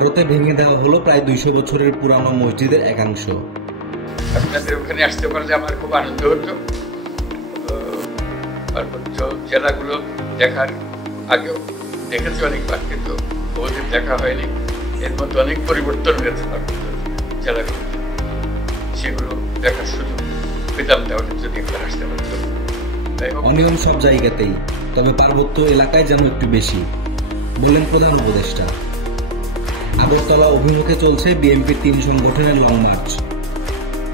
ভারতে ভেঙে দেওয়া হলো প্রায় 200 বছরের পুরানো মসজিদের একাংশ। আপনাদের ওখানে আসতে পারলে আমার খুব আনন্দ হতো। পার্বত্য জেলাগুলো দেখার আগেও দেখেছি অনেকবার, কিন্তু বহুদিন দেখা হয়নি। এর মধ্যে অনেক পরিবর্তন হয়েছে পার্বত্য জেলাগুলো, সেগুলো দেখার সুযোগ পেতাম না যদি একবার আসতে পারতাম। অনিয়ম সব জায়গাতেই, তবে পার্বত্য এলাকায় যেন একটু বেশি, বললেন প্রধান উপদেষ্টা। আগরতলা অভিমুখে চলছে বিএনপির 3 সংগঠনের লং মার্চ।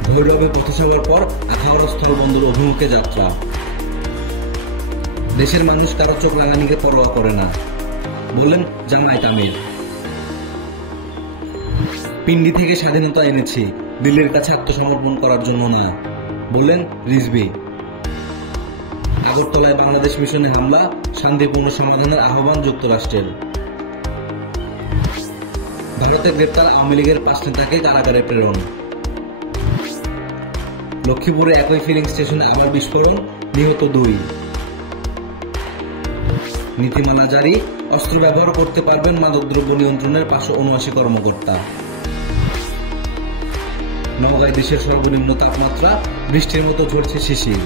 ভৈরবে পথসভার পর আখাউড়া স্থলবন্দর অভিমুখে যাত্রা। দেশের মানুষ কারো চোখ রাঙানিকে পরোয়া করে না, বললেন জামায়াত আমির। পিন্ডি থেকে স্বাধীনতা এনেছি, দিল্লির কাছে আত্মসমর্পণ করার জন্য না, বললেন রিজভী। আগরতলায় বাংলাদেশ মিশনে হামলা, শান্তিপূর্ণ সমাধানের আহ্বান যুক্তরাষ্ট্রের। ভারতে গ্রেপ্তার আওয়ামী লীগের 5 নেতাকে কারাগারে প্রেরণ। লক্ষ্মীপুরে একই ফিলিং স্টেশনে আবার বিস্ফোরণ, নিহত 2। নীতিমালা জারি, অস্ত্র ব্যবহার করতে পারবেন মাদকদ্রব্য নিয়ন্ত্রণের 579 কর্মকর্তা। নওগাঁয় দেশের সর্বনিম্ন তাপমাত্রা, বৃষ্টির মতো ঝরছে শিশির।